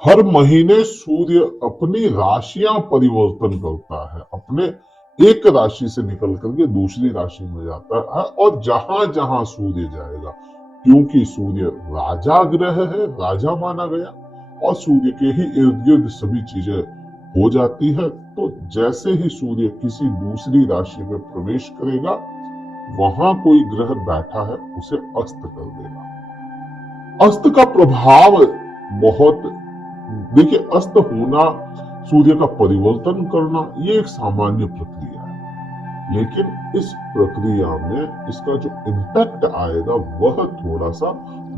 हर महीने सूर्य अपनी राशियां परिवर्तन करता है। अपने एक राशि से निकल करके दूसरी राशि में जाता है और जहां जहां सूर्य जाएगा, क्योंकि सूर्य राजा ग्रह है, राजा माना गया और सूर्य के ही इर्द गिर्द सभी चीजें हो जाती है। तो जैसे ही सूर्य किसी दूसरी राशि में प्रवेश करेगा, वहां कोई ग्रह बैठा है उसे अस्त कर देगा। अस्त का प्रभाव बहुत, देखिए, अस्त होना, सूर्य का परिवर्तन करना, ये एक सामान्य प्रक्रिया है। लेकिन इस प्रक्रिया में इसका जो इम्पैक्ट आएगा वह थोड़ा सा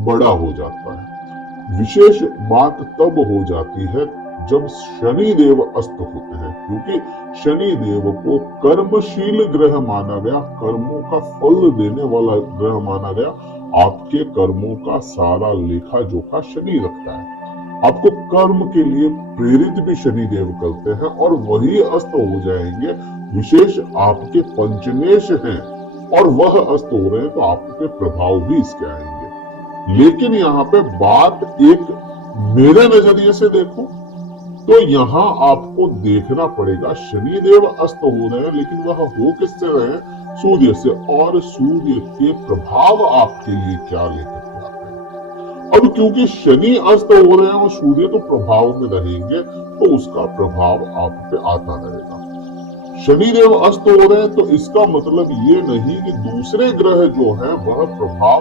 बड़ा हो जाता है। विशेष बात तब हो जाती है जब शनि देव अस्त होते हैं, क्योंकि शनि देव को कर्मशील ग्रह माना गया, कर्मों का फल देने वाला ग्रह माना गया। आपके कर्मों का सारा लेखा जोखा शनि रखता है। आपको कर्म के लिए प्रेरित भी शनि देव करते हैं और वही अस्त हो जाएंगे। विशेष आपके पंचमेश हैं और वह अस्त हो रहे हैं तो आपके प्रभाव भी इसके आएंगे। लेकिन यहाँ पे बात एक मेरे नजरिए से देखो तो यहाँ आपको देखना पड़ेगा, शनि देव अस्त हो रहे हैं लेकिन वह हो किससे रहे हैं? सूर्य से। और सूर्य के प्रभाव आपके लिए क्या लेकर के आते हैं? अब क्योंकि शनि अस्त हो रहे हैं और सूर्य तो प्रभाव में रहेंगे, तो उसका प्रभाव आप पे आता रहेगा। शनि देव अस्त हो रहे हैं तो इसका मतलब ये नहीं कि दूसरे ग्रह जो है वह प्रभाव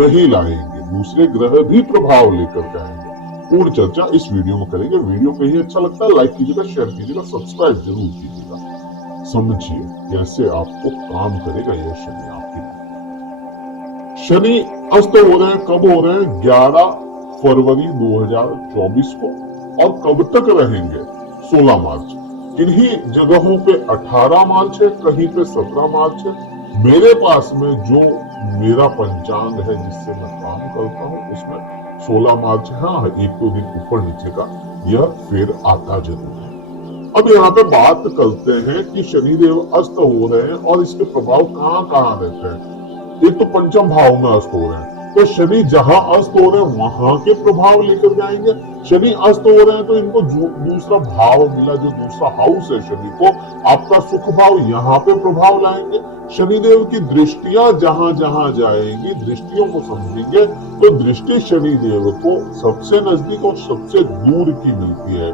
नहीं लाएंगे, दूसरे ग्रह भी प्रभाव लेकर के आएंगे। पूर्ण चर्चा इस वीडियो में करेंगे। वीडियो कहीं अच्छा लगता है लाइक कीजिएगा, शेयर कीजिएगा, सब्सक्राइब जरूर कीजिएगा। समझिए कैसे आपको काम करेगा यह शनि आपके लिए। शनि अस्त हो रहे हैं, कब हो रहे हैं? 11 फरवरी 2024 को। और कब तक रहेंगे? 16 मार्च। किन्हीं जगहों पे 18 मार्च है, कहीं पे 17 मार्च है। मेरे पास में जो मेरा पंचांग है जिससे मैं काम करता हूं उसमें 16 मार्च है। हाँ, एक दो दिन ऊपर नीचे का यह फिर आता जरूर है। अब यहाँ पे बात करते हैं कि शनिदेव अस्त हो रहे हैं और इसके प्रभाव कहाँ कहाँ रहते हैं। एक तो पंचम भाव में अस्त हो रहे हैं, तो शनि जहां अस्त हो रहे हैं वहां के प्रभाव लेकर जाएंगे। शनि अस्त हो रहे हैं तो इनको दूसरा भाव मिला, जो दूसरा हाउस है शनि को, आपका सुख भाव, यहाँ पे प्रभाव लाएंगे। शनिदेव की दृष्टियां जहां जहां जाएंगी, दृष्टियों को समझेंगे तो दृष्टि शनिदेव को सबसे नजदीक और सबसे दूर की मिलती है।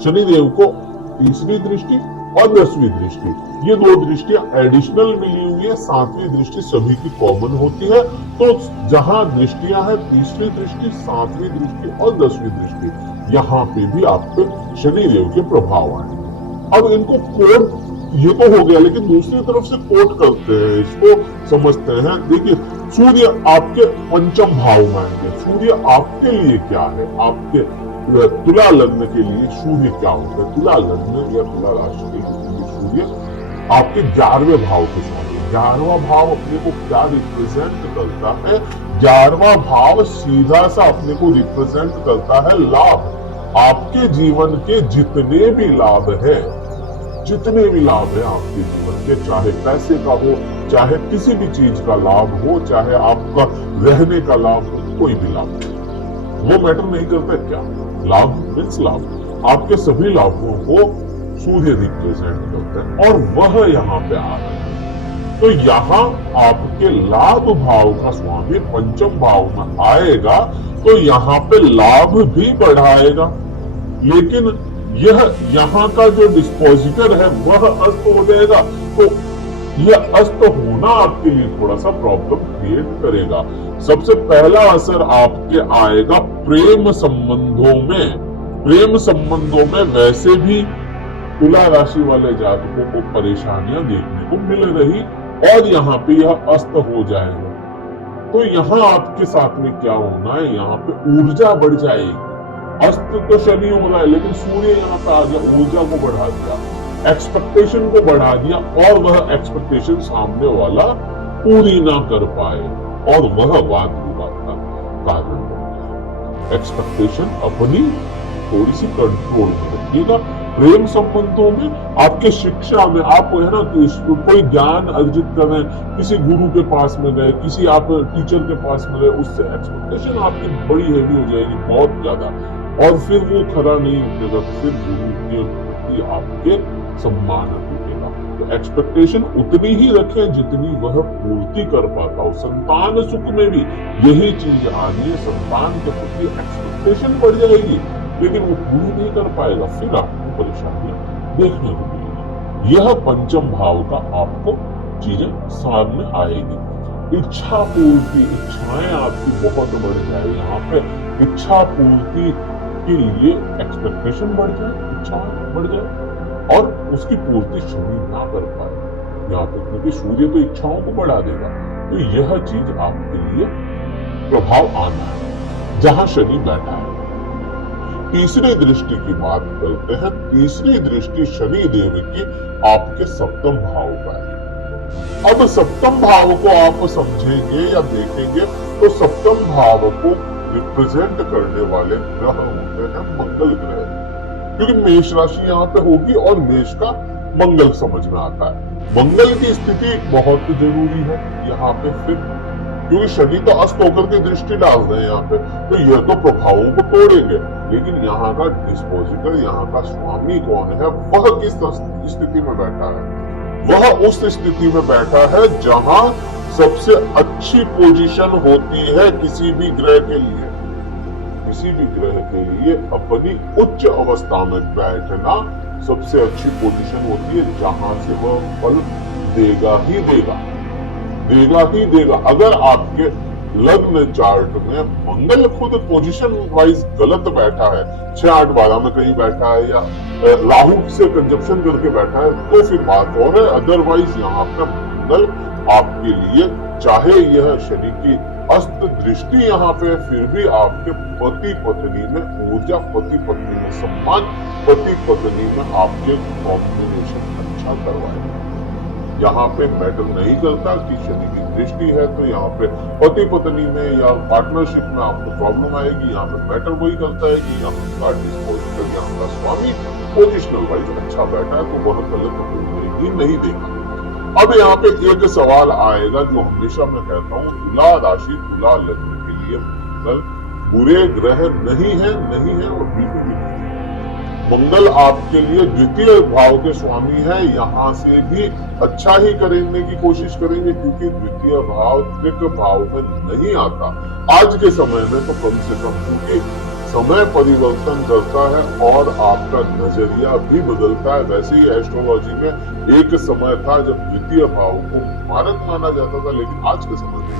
शनिदेव को तीसरी दृष्टि और 10वीं दृष्टि, ये दो दृष्टियां एडिशनल मिली हुई है। 7वीं दृष्टि सभी की कॉमन होती है। तो जहां दृष्टियां हैं, तीसरी दृष्टि, 7वीं दृष्टि और 10वीं दृष्टि, यहाँ पे भी आप पे शनिदेव के प्रभाव आएंगे। अब इनको कोट, ये तो हो गया, लेकिन दूसरी तरफ से कोट करते हैं, इसको समझते हैं। देखिए, सूर्य आपके पंचम भाव में आएंगे। सूर्य आपके लिए क्या है? आपके तुला लग्न के लिए सूर्य क्या होता है? तुला लग्न या तुला राशि के लिए सूर्य आपके 11वें भाव को स्वामी। 11वां भाव अपने को क्या रिप्रेजेंट करता है? 11वां भाव सीधा सा अपने को रिप्रेजेंट करता है लाभ। आपके जीवन के जितने भी लाभ है, जितने भी लाभ है आपके जीवन के, चाहे पैसे का हो, चाहे किसी भी चीज का लाभ हो, चाहे आपका रहने का लाभ हो, कोई भी लाभ हो, वो मैटर नहीं करता क्या। लाभ मीन्स लाभ, आपके सभी लाभों को सूर्य रिप्रेजेंट करते हैं और वह यहाँ पे आ रहा है। तो यहाँ आपके लाभ भाव का स्वामी पंचम भाव में आएगा तो यहाँ पे लाभ भी बढ़ाएगा। लेकिन यह यहाँ का जो डिस्पोजिटर है वह अस्त हो जाएगा, तो यह अस्त होना आपके लिए थोड़ा सा प्रॉब्लम क्रिएट करेगा। सबसे पहला असर आपके आएगा प्रेम संबंधों में। प्रेम संबंधों में वैसे भी तुला राशि वाले जातकों को परेशानियां देखने को मिल रही और यहाँ पे यह अस्त हो जाएगा। तो यहाँ आपके साथ में क्या होना है? यहाँ पे ऊर्जा बढ़ जाएगी। अस्त तो शनि हो रहा है लेकिन सूर्य यहाँ पे आ गया, ऊर्जा को बढ़ा दिया, एक्सपेक्टेशन को बढ़ा दिया और वह एक्सपेक्टेशन सामने वाला पूरी ना कर पाए और वह वाद विवाद का कारण बन जाए। एक्सपेक्टेशन अपनी थोड़ी सी कंट्रोल में रखिएगा। प्रेम संबंधों में, आपके शिक्षा में, आप है ना कोई ज्ञान अर्जित कर रहे हैं, किसी गुरु के पास में गए, किसी आप टीचर के पास में गए, उससे एक्सपेक्टेशन आपकी बड़ी हैवी हो जाएगी, बहुत ज्यादा। और फिर वो खरा नहीं उतरेगा तो फिर गुरु के प्रति आपके सम्मान टूटेगा। तो एक्सपेक्टेशन उतनी ही रखें जितनी वह पूर्ति कर पाता हो। संतान सुख में भी यही चीज आ रही है, संतान के प्रति एक्सपेक्टेशन बढ़ जाएगी लेकिन वो पूरी नहीं कर पाएगा, फिर आपको परेशानियां देखने को मिलेगी। यह पंचम भाव का आपको चीजें सामने आएगी। इच्छा पूर्ति, इच्छाएं आपकी बहुत बढ़ जाए, यहाँ पे इच्छा पूर्ति के लिए एक्सपेक्टेशन बढ़ जाए, इच्छा बढ़ जाए और उसकी पूर्ति शनि ना कर पाए यहाँ पे, क्योंकि सूर्य तो इच्छाओं को बढ़ा देगा। तो यह चीज आपके लिए प्रभाव आना है जहां शनि बैठा है। तीसरी दृष्टि की बात करते हैं। तीसरी दृष्टि शनि देव की आपके सप्तम भाव का है। अब सप्तम भाव को आप समझेंगे या देखेंगे तो सप्तम भाव को रिप्रेजेंट करने वाले ग्रह होते हैं मंगल ग्रह, क्योंकि मेष राशि यहाँ पे होगी और मेष का मंगल समझ में आता है। मंगल की स्थिति बहुत जरूरी है यहाँ पे फिर, क्योंकि शनि तो अस्त होकर के दृष्टि डाल रहे हैं यहाँ पे, तो यह तो प्रभावों को तोड़ेंगे, लेकिन यहाँ का डिस्पोजिटर, यहाँ का स्वामी कौन है, वह किस स्थिति में बैठा है? वह उस स्थिति में बैठा है जहां सबसे अच्छी पोजीशन होती है किसी भी ग्रह के लिए। किसी भी ग्रह के लिए अपनी उच्च अवस्था में बैठना सबसे अच्छी पोजीशन होती है, जहां से वह फल देगा ही देगा, देगा ही देगा। अगर आपके लग्न चार्ट में मंगल खुद पोजीशन वाइज गलत बैठा है, 6, 8, 12 में कहीं बैठा है या राहु से कंजप्शन करके बैठा है तो फिर बात और है। अदरवाइज यहाँ पे मंगल आपके लिए, चाहे यह शनि की अस्त दृष्टि यहाँ पे, फिर भी आपके पति पत्नी में ऊर्जा, पति पत्नी में सम्मान, पति पत्नी में आपके कॉम्बिनेशन अच्छा करवाएगा। यहाँ पे मैटर नहीं करता कि शनि की दृष्टि है तो यहाँ पे पति पत्नी में या पार्टनरशिप में आपको प्रॉब्लम आएगी। यहाँ पे मैटर वही करता है कि यहाँ का डिस्पोजिटर, यहाँ का स्वामी पोजिशनल वाइज अच्छा बैठा है तो वह गलत होने ही नहीं देगा। अब यहाँ पे एक सवाल आएगा जो हमेशा मैं कहता हूँ, तुला राशि, तुला लग्न के लिए मंगल बुरे ग्रह नहीं है, नहीं है और बिल्कुल भी नहीं है। मंगल आपके लिए द्वितीय भाव के स्वामी है, यहाँ से भी अच्छा ही करने की कोशिश करेंगे, क्योंकि द्वितीय भाव तृतीय भाव में नहीं आता आज के समय में, तो कम से कम, क्योंकि समय परिवर्तन करता है और आपका नजरिया भी बदलता है। वैसे ही एस्ट्रोलॉजी में एक समय था जब द्वितीय भाव को मारक माना जाता था, लेकिन आज के समय में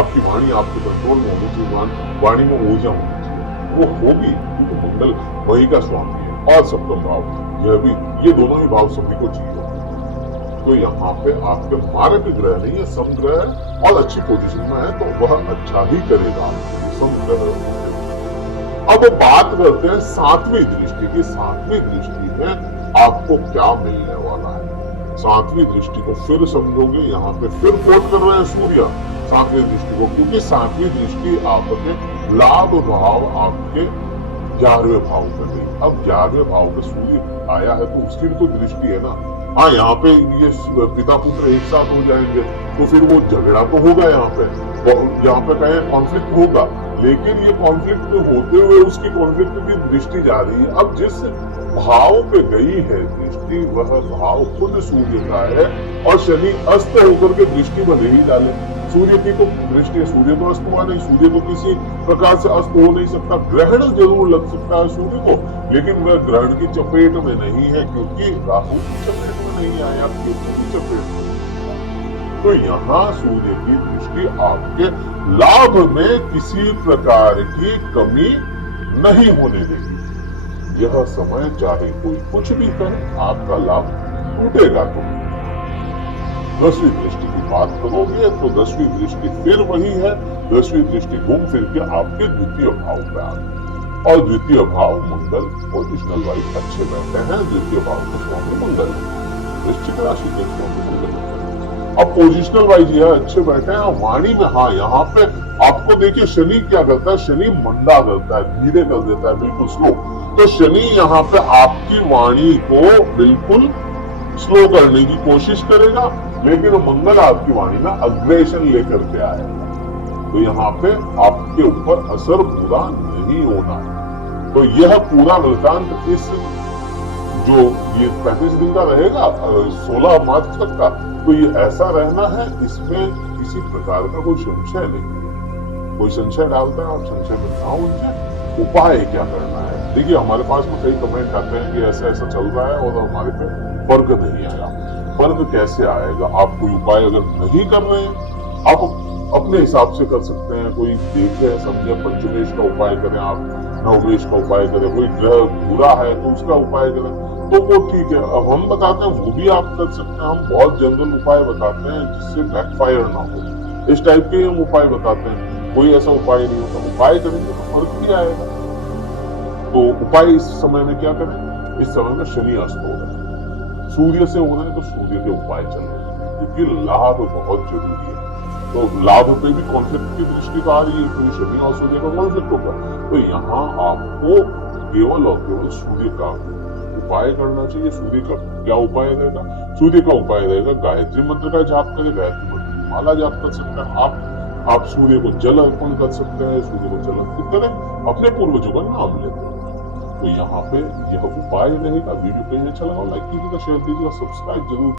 आपकी वाणी आपके कंट्रोल में होनी चाहिए, वाणी में ऊर्जा होनी चाहिए, वो होगी, क्योंकि मंगल वही का स्वामी है और सप्तम भाव यह भी, ये दोनों ही भाव सभी को चाहिए। तो यहाँ पे आपके मारक ग्रह नहीं है, समग्रह है और अच्छी पोजीशन में है, तो वह अच्छा ही करेगा समग्रह। अब बात करते हैं सातवीं दृष्टि की। सातवीं दृष्टि में आपको क्या मिलने वाला है? सातवीं दृष्टि को फिर समझोगे, यहाँ पे फिर कोट कर रहे हैं सूर्य सातवीं दृष्टि को, क्योंकि सातवीं दृष्टि आपके लाभ भाव आपके 11वें भाव पर गई। अब 11वें भाव पे सूर्य आया है तो उसकी भी तो दृष्टि है ना। हाँ, यहाँ पे ये पिता पुत्र एक साथ हो जाएंगे तो फिर वो झगड़ा तो होगा, यहाँ पे कहें कॉन्फ्लिक्ट होगा, लेकिन ये कॉन्फ्लिक्ट होते हुए उसकी कॉन्फ्लिक्ट की दृष्टि जा रही है। अब जिस भाव पे गई है दृष्टि, वह भाव खुद सूर्य का है और शनि अस्त होकर के दृष्टि भले ही डाले, सूर्य की तो दृष्टि, सूर्य तो अस्त हुआ नहीं, सूर्य तो किसी प्रकार से अस्त हो नहीं सकता। ग्रहण जरूर लग सकता है सूर्य को, लेकिन वह ग्रहण की चपेट में नहीं है, क्योंकि राहु की चपेट में नहीं आया, केतु की चपेट में। तो यहाँ सूर्य की दृष्टि आपके लाभ में किसी प्रकार की कमी नहीं होने देगी। यह समय चाहे कोई कुछ भी करे, आपका लाभ टूटेगा तो। 10वीं दृष्टि की बात करोगे तो 10वीं दृष्टि फिर वही है, 10वीं दृष्टि घूम फिर के आपके द्वितीय भाव पे आ गई, और द्वितीय भाव मंगल पोजिशनल वाइज अच्छे बैठे हैं। द्वितीय भाव के स्वामी मंगल, वृश्चिक राशि के स्वामी मंगल। अब पोजिशनल वाइज यह अच्छे बैठे हैं। वाणी में, हाँ, यहाँ पे आपको देखिए शनि क्या करता है, शनि मंदा करता है, धीरे कर देता है, बिल्कुल स्लो। तो शनि यहाँ पे आपकी वाणी को बिल्कुल स्लो करने की कोशिश करेगा, लेकिन मंगल आपकी वाणी में अग्रेशन लेकर के आएगा, तो यहाँ पे आपके ऊपर असर बुरा नहीं होना है। तो यह पूरा वृतांत इस जो ये 35 दिन का रहेगा 16 मार्च तक का, तो ये ऐसा रहना है, इसमें किसी प्रकार का कोई संशय नहीं है। कोई संशय डालता है, आप संशय में ना उलझे। उपाय क्या करना है? देखिए, हमारे पास में कई कमेंट आते हैं कि ऐसा ऐसा चल रहा है और हमारे पे फर्क नहीं आया। फर्क कैसे आएगा? आप कोई उपाय अगर नहीं कर रहे हैं, आप अपने हिसाब से कर सकते हैं। कोई देखे समझे पंचमेश का उपाय करें, आप नवमेश का उपाय करें, कोई ग्रह बुरा है तो उसका उपाय करें, तो वो ठीक है। अब हम बताते हैं, वो भी आप कर सकते हैं। हम बहुत जनरल उपाय बताते हैं जिससे बैकफायर ना हो, इस टाइप के हम उपाय बताते हैं। कोई ऐसा उपाय नहीं होता। उपाय करेंगे तो फर्क भी आएगा। तो उपाय इस समय में क्या करें? इस समय में शनि अस्त हो रहा है, सूर्य से हो रहे हैं, तो सूर्य के उपाय चल रहे हैं, क्योंकि लाभ बहुत जरूरी है। तो लाभ पे भी कॉन्फ्लिक्ट की दृष्टि तो आ रही है, क्योंकि शनि और सूर्य का कॉन्फ्लिक्ट होगा। तो यहाँ आपको केवल और केवल सूर्य का उपाय करना चाहिए। सूर्य का क्या उपाय रहेगा? सूर्य का उपाय रहेगा गायत्री मंत्र का जाप करें, गायत्री मंत्र की माला जाप कर सकते हैं आप सूर्य को जल अर्पण कर सकते हैं, सूर्य को जल अर्पित करें, अपने पूर्वजों का नाम लेते हैं। तो यहाँ पे यह उपाय रहेगा। वीडियो कहीं अच्छा लगा लाइक कीजिएगा, शेयर कीजिएगा, सब्सक्राइब जरूर